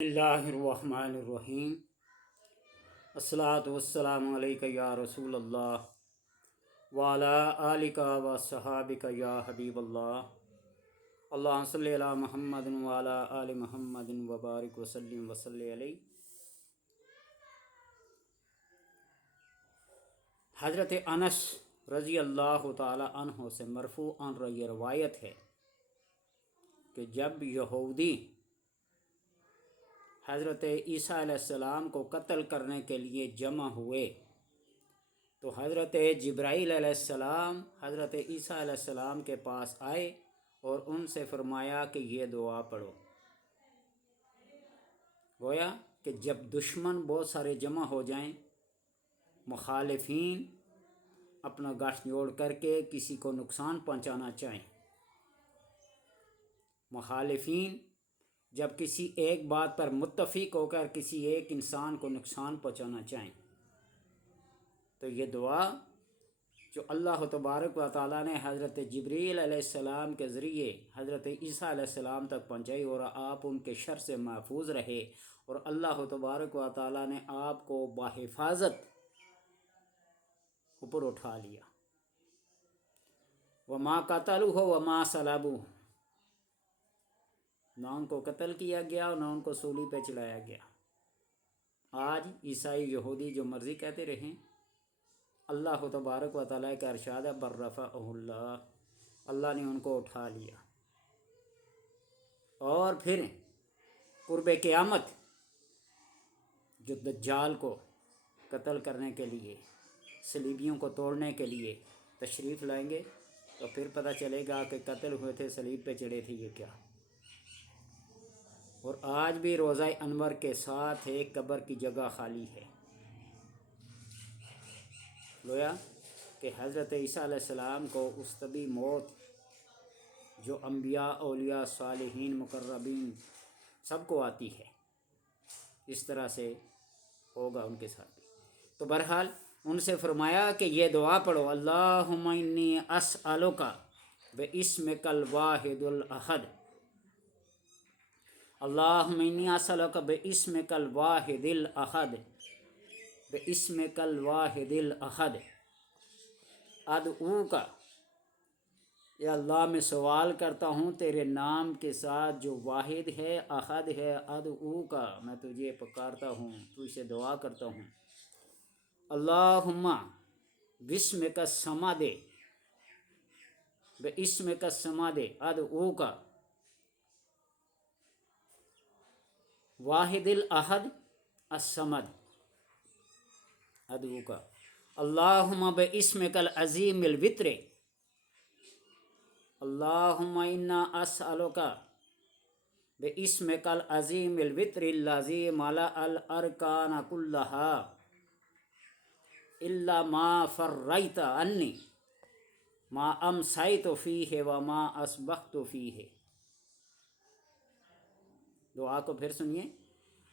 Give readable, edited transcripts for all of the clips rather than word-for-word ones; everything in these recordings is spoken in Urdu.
اللہ الرحمن الرحیم۔ الصلاۃ والسلام علیک یا رسول اللہ وعلی آلک و صحابک یا حبیب اللہ۔ اللہم صلی علی محمد وعلی آل محمد وبارک وسلم وصلی علیہ۔ حضرت انس رضی اللہ تعالی عنہ سے مرفوعاً یہ روایت ہے کہ جب یہودی حضرت عیسیٰ علیہ السلام کو قتل کرنے کے لیے جمع ہوئے تو حضرت جبرائیل علیہ السلام حضرت عیسیٰ علیہ السلام کے پاس آئے اور ان سے فرمایا کہ یہ دعا پڑھو۔ گویا کہ جب دشمن بہت سارے جمع ہو جائیں، مخالفین اپنا گٹھ جوڑ کر کے کسی کو نقصان پہنچانا چاہیں، مخالفین جب کسی ایک بات پر متفق ہو کر کسی ایک انسان کو نقصان پہنچانا چاہیں، تو یہ دعا جو اللہ تبارک و تعالیٰ نے حضرت جبرائیل علیہ السلام کے ذریعے حضرت عیسیٰ علیہ السلام تک پہنچائی اور آپ ان کے شر سے محفوظ رہے، اور اللہ تبارک و تعالیٰ نے آپ کو بحفاظت اوپر اٹھا لیا۔ وما قتلوہ وما صلبوہ، نہ ان کو قتل کیا گیا اور نہ ان کو سولی پہ چلایا گیا۔ آج عیسائی یہودی جو مرضی کہتے رہیں، اللہ تبارک و تعالیٰ کا ارشاد ہے بر رفعہ اللہ، اللہ نے ان کو اٹھا لیا۔ اور پھر قرب قیامت جو دجال کو قتل کرنے کے لیے، صلیبیوں کو توڑنے کے لیے تشریف لائیں گے تو پھر پتہ چلے گا کہ قتل ہوئے تھے، صلیب پہ چڑھے تھے، یہ کیا۔ اور آج بھی روضہ انور کے ساتھ ایک قبر کی جگہ خالی ہے۔ گویا کہ حضرت عیسیٰ علیہ السلام کو اس طبی موت جو انبیاء، اولیاء، صالحین، مقربین سب کو آتی ہے، اس طرح سے ہوگا ان کے ساتھ بھی۔ تو بہرحال ان سے فرمایا کہ یہ دعا پڑھو، اللہم انی اسألک باسمک الواحد الاحد، اللہم انی اسألک باسمک الواحد الاحد، باسمک الواحد الاحد ادعوک، یا اللہ میں سوال کرتا ہوں تیرے نام کے ساتھ جو واحد ہے، احد ہے، ادعوک، میں تجھے پکارتا ہوں، تجھ سے دعا کرتا ہوں۔ اللہم باسمک الصمد، باسمک الصمد ادعوک، واحد الاحد الصمد ادعوک، اللہم باسمک العظیم الوتر، اللہم انا اسألک باسمک العظیم الوتر الذی ملأ الارکان کلہا الا ما فریت عنی ما امسیت فیہ وما اصبحت فیہ۔ دعا کو پھر سنیے،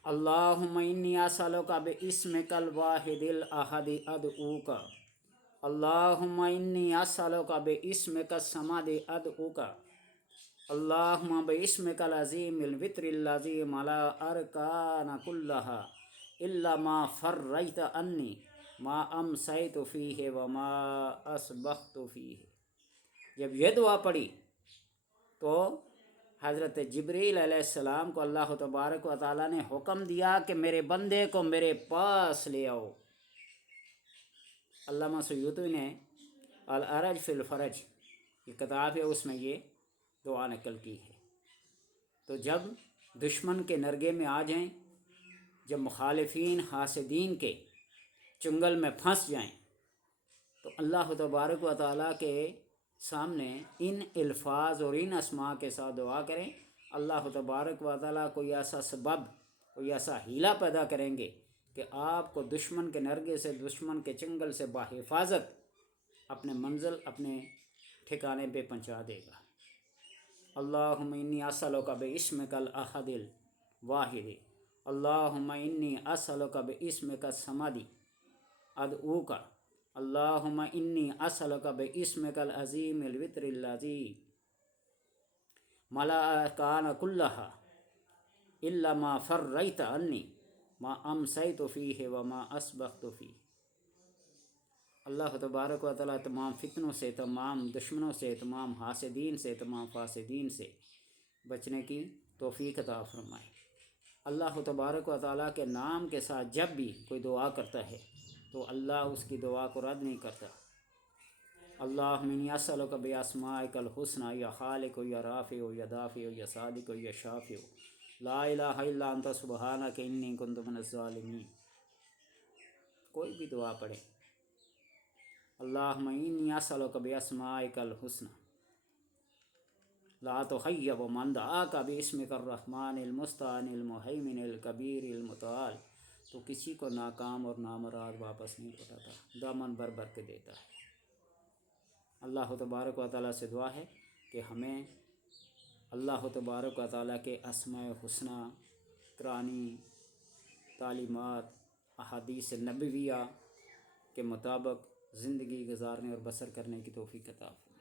اللہم انی اسألک باسمک الواحد الاحد ادعوک، اللہم انی اسألک باسمک الصمد ادعوک، اللہم باسمک العظیم الوتر الذی ملأ الارکان کلہا الا ما فریت عنی ما امسیت فیہ وما اصبحت فیہ۔ جب یہ دعا پڑھی تو حضرت جبرائیل علیہ السلام کو اللہ تبارک و تعالیٰ نے حکم دیا کہ میرے بندے کو میرے پاس لے آؤ۔ علامہ سیوطی نے العرج فی الفرج یہ کتاب ہے، اس میں یہ دعا نقل کی ہے۔ تو جب دشمن کے نرگے میں آ جائیں، جب مخالفین حاسدین کے چنگل میں پھنس جائیں، تو اللہ تبارک و تعالیٰ کے سامنے ان الفاظ اور ان اسماء کے ساتھ دعا کریں۔ اللہ تبارک و تعالیٰ کوئی ایسا سبب، کوئی ایسا ہیلہ پیدا کریں گے کہ آپ کو دشمن کے نرگے سے، دشمن کے چنگل سے بحفاظت اپنے منزل، اپنے ٹھکانے پہ پہنچا دے گا۔ اللہم انی اسألک باسمک الاحد الواحد، اللہم انی اسألک باسمک الصمد ادعوک، اللہم انی اسألک باسمک العظیم الوتر الذی ملأ الارکان کلہا الا ما فريت عني ما امسيت فيه وما اصبحت فيه۔ اللہ تبارک و تعالیٰ تمام فتنوں سے، تمام دشمنوں سے، تمام حاسدین سے، تمام فاسدین سے بچنے کی توفیق عطا فرمائے۔ اللہ تبارک و تعالیٰ کے نام کے ساتھ جب بھی کوئی دعا کرتا ہے تو اللہ اس کی دعا کو رد نہیں کرتا۔ اللہم انی اسألک باسمائک الحسنی یا خالق یا رافع یا دافع یا صادق یا شافع لا الہ الا انت سبحانک انی کنت من الظالمین۔ کوئی بھی دعا پڑھیں، اللہم انی اسألک باسمائک الحسنی لا تخیب من دعاک باسمک الرحمن المستعان المہیمن الکبیر المتعال۔ تو کسی کو ناکام اور نامراد واپس نہیں لوٹاتا، دامن بھر بھر کے دیتا ہے۔ اللہ تبارک و تعالیٰ سے دعا ہے کہ ہمیں اللہ تبارک و تعالیٰ کے اسماء حسنی، قرآنی تعلیمات، احادیث نبویہ کے مطابق زندگی گزارنے اور بسر کرنے کی توفیق عطا فرمائے۔